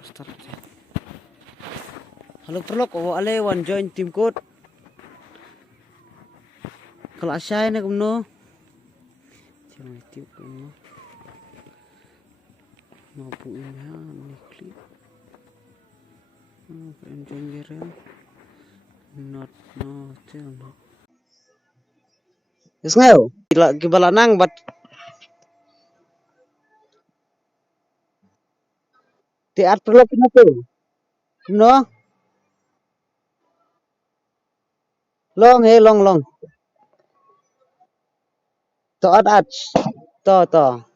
Start. Halo perlok o ale Wan Joint team code. Kalau asya ini kumno. Jangan tiup kumno. Mau punya nih klik. Enjoy Garena. Not no tell no. Yes ngayo. Gila nang bat. Ti at perlok na to. No. Long he long. To at. To.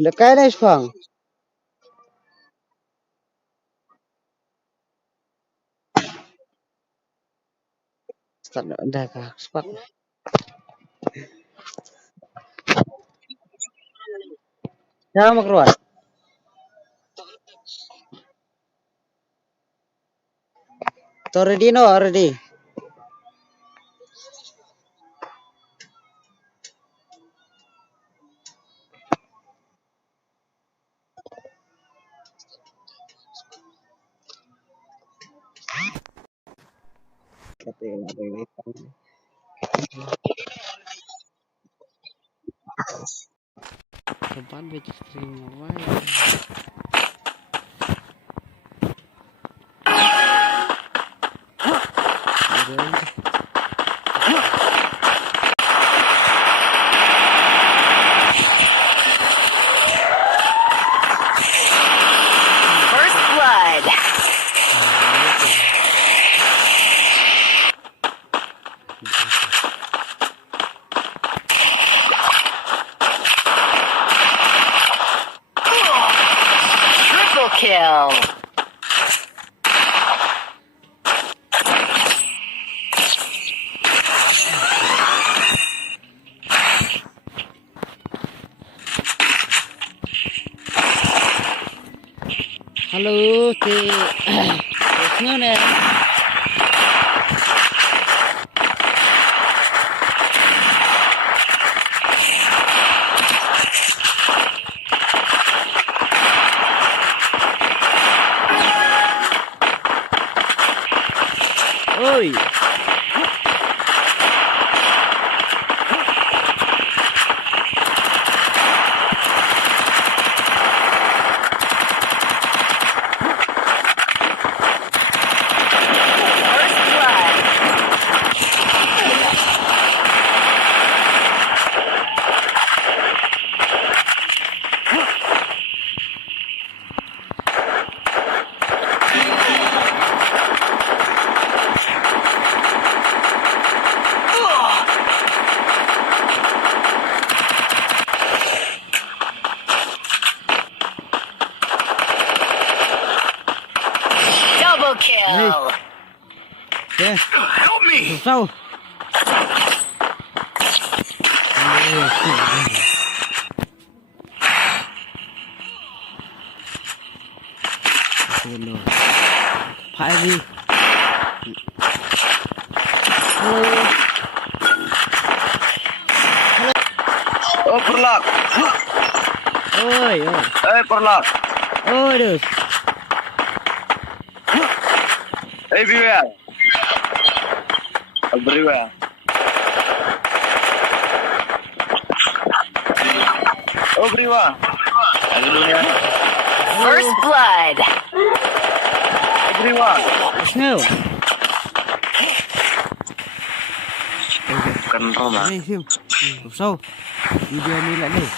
Lekay na isfang. Start dah ka. Spak. Jangan makruat. To ready no ready. Kapan registering mobile? First blood. Triple kill. Halo, Terusnya nih. Oi. Double kill. Okay. Help me. Sao? Phải đi. Oh perlak. Oi. Perlak. Oi, dus. Everywhere. Everywhere. Everywhere. First blood. Everywhere. Snow. Kan Roma. Đây xem. Sao? Video này lại đây.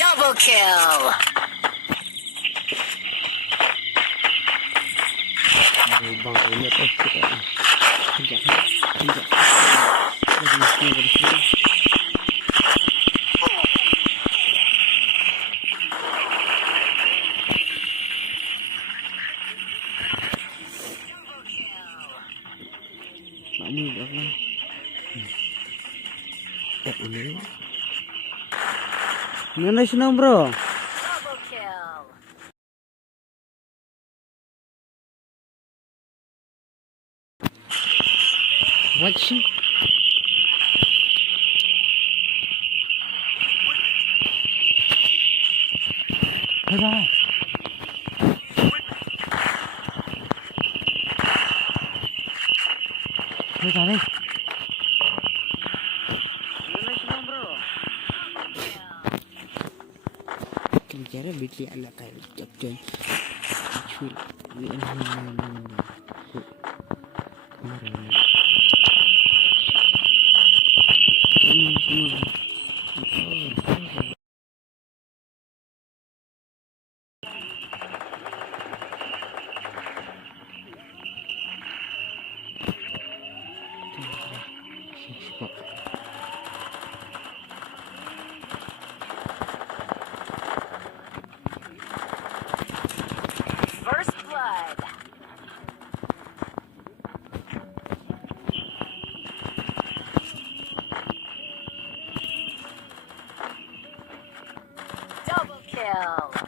Double kill. Bang ini apa? Tidak. Ini belakang. Ini. Mana sih bro? Double kill. What sih? Ada. Ini tadi. Cara bikin anak kayak Joint. Cuy, ini First blood. Double kill.